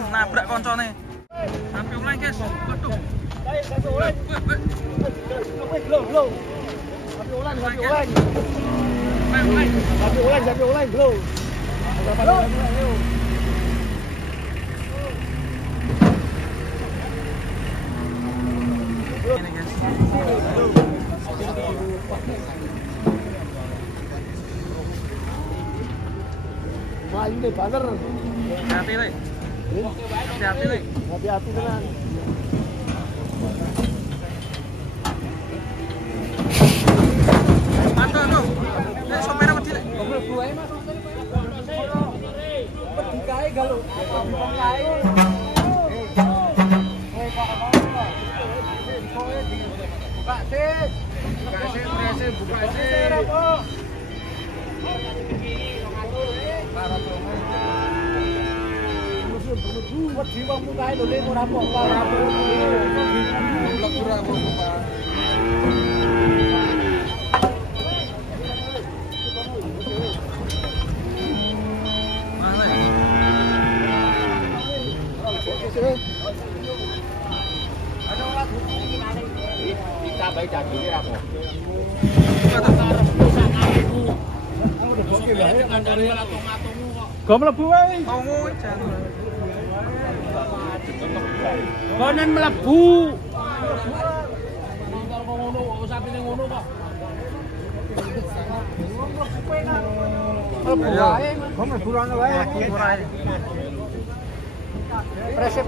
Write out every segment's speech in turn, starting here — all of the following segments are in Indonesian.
Jan nabrak koncone. Sampai ulang guys. Waduh. Ini guys. Wah, ini banter. Hati-hati, Le. Hati-hati, Le. Hati-hati tenan. Mantap tuh. Nek sopirnya wedi, Le. Mlebu ae, Mas. Wedi kae galo. Wong kae. Buka sih. Buka sih, buka sih. Wedi wong mukae lho ning ora apa-apa. Goblok ora apa-apa. Ditambahi daging ora apa. Go mlebu wae. Oh, Jan. Konen mlebu. Ngono kok sapine ngono kok. Mlebu wae, go mlebu rono wae. Prese.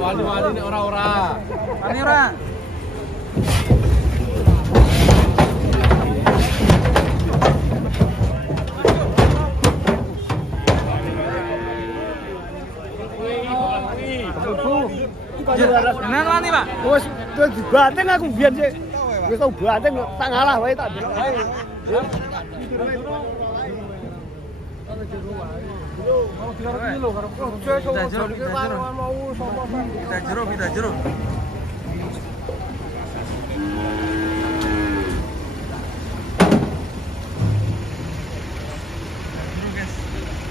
Wali-wali nek ora. Wani ora. Bener wani, Pak. Wis dibanting aku biyen sik. Wis tau banting tak ngalah wae tak delok wae. Kita jero.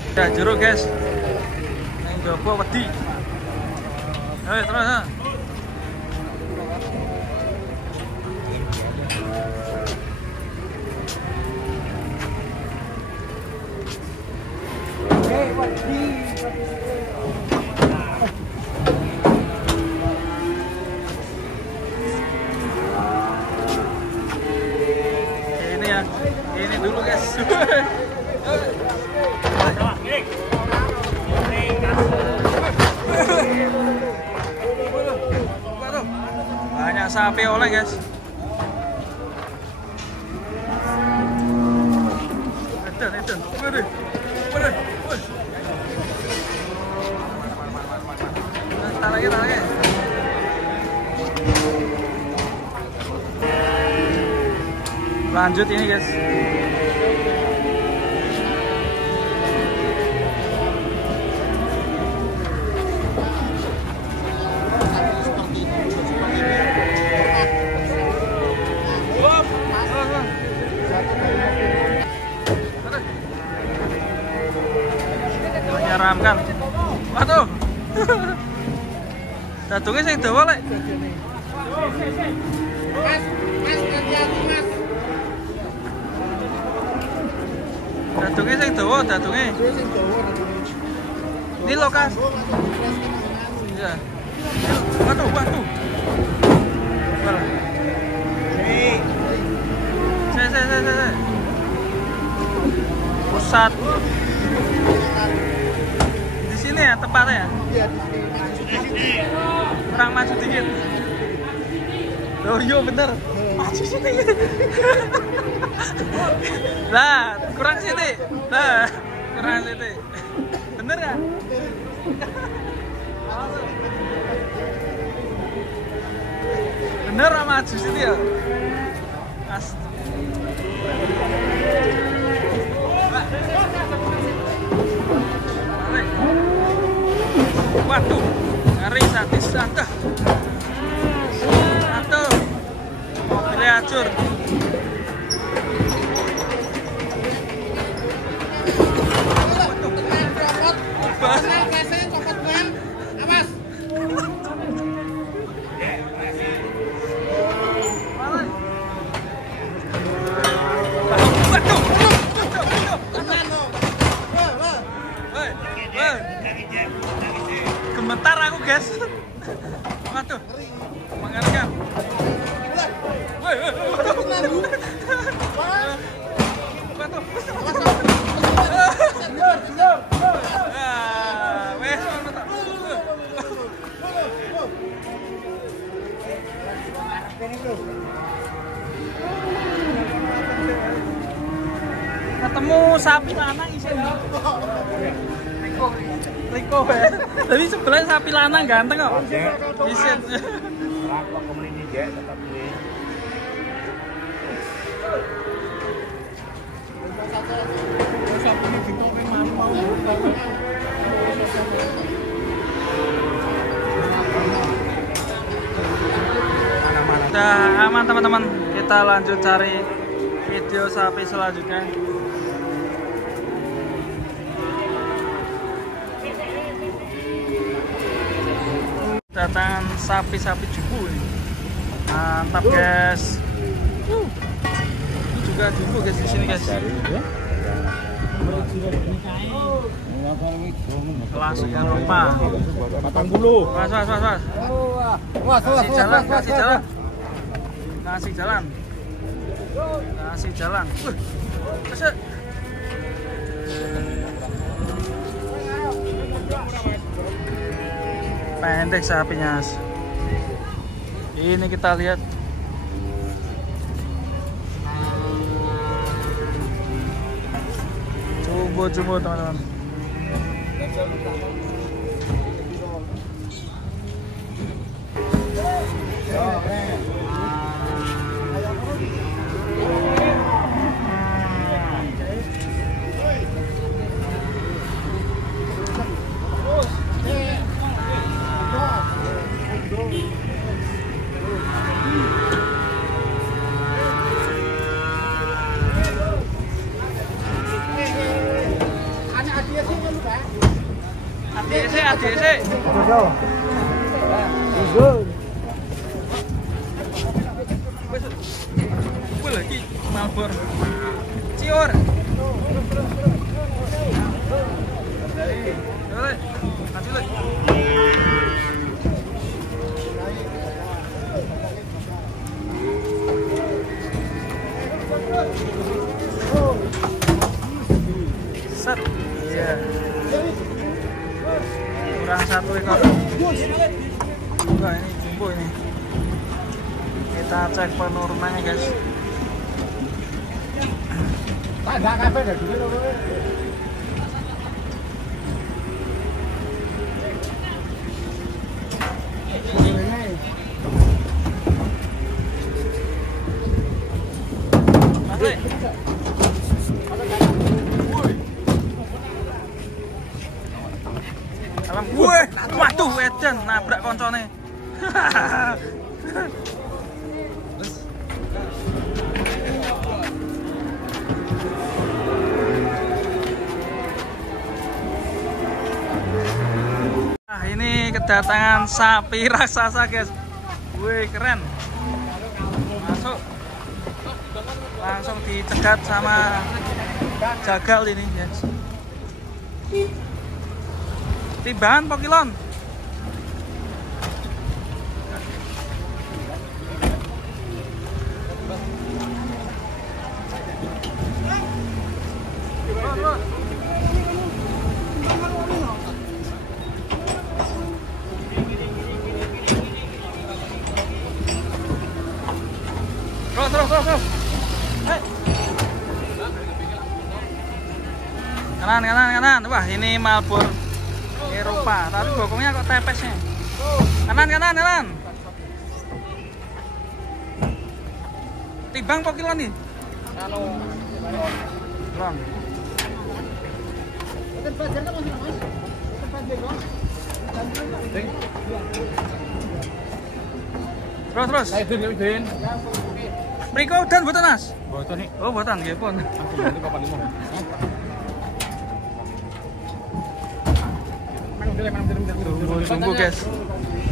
Kita jero, guys. Nang jopo wedi. Ayo terus, ha. Ini ya, ini dulu guys. Banyak sapi oleh guys. Edan. Waduh. Tahan lagi. Lanjut ini guys. Menyeramkan. Waduh. Dadungnya sing dawa, Lek. Mas, hati-hati, Mas. Dadungnya sing dawa, dadungnya. Ini lokasi. Iya. Waduh. Saya. Pusat. Di sini ya tepatnya ya? Iya, di sini. Kurang maju dikit. Oh iya bener. Maju sedikit. Lah, kurang sini. Bener ya? Bener sama maju sini ya? Waduh, ngeri satis santai. Satu, mobilnya hancur. guys. Waduh. Mengerikan. Woi, waduh. Ketemu sapi lanang isin. Riko ya. Tapi sebelah sapi lanang ganteng kok. Isin. Udah aman teman-teman, kita lanjut cari video sapi selanjutnya. Datangan sapi-sapi jumbo ini, mantap guys. Ini juga jumbo guys di sini guys. Langsung Eropa. Batang bulu. Mas. Kasih jalan. Kasih jalan. Kasih. Pendek sapinya. Ini kita lihat. Jumbo teman-teman. ADC. Wih lagi mabur. Cior. Set. Iya. Kurang satu ekor. Enggak, ini jumbo ini. Kita cek penurunannya guys. Enggak kafe dah dulu. Wih, waduh, edan nabrak koncone. Nah, ini kedatangan sapi raksasa guys. Wih, keren. Masuk. Langsung dicegat sama jagal ini guys. Timbangan pokilon. Terus. Kanan. Wah, ini Marlboro Eropa, tapi bokongnya kok tepesnya. Kanan. Timbang kok kilo nih? Long. Terus. Mriko udan mboten, Mas? Boten nih. Oh, mboten nggih pun. Tunggu guys.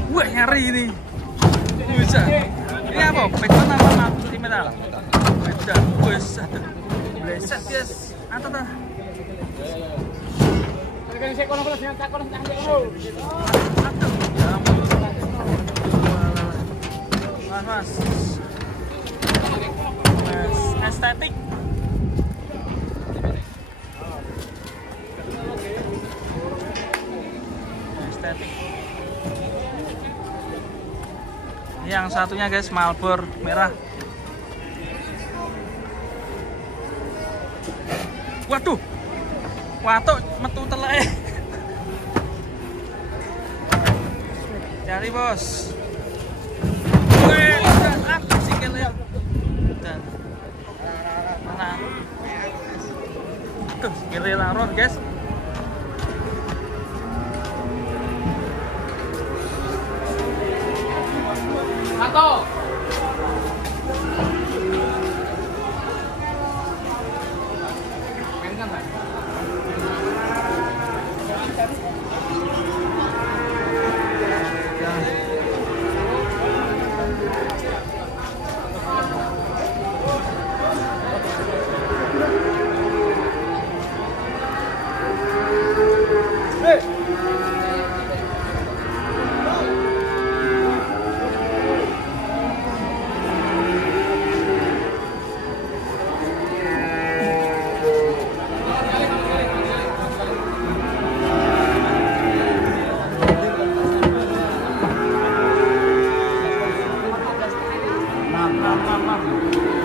Wah, nyari ini. Bisa. Ini apa? Background apa? Metal. Metal. Wes. Bleset guys. Antara. Mas. Estetik. Ini yang satunya guys, Marlboro merah. Waduh, watuk metu telek. Cari bos. Wih, aku sikilnya. Dan mana? Tuh, sikilnya laron guys. Atau Mam.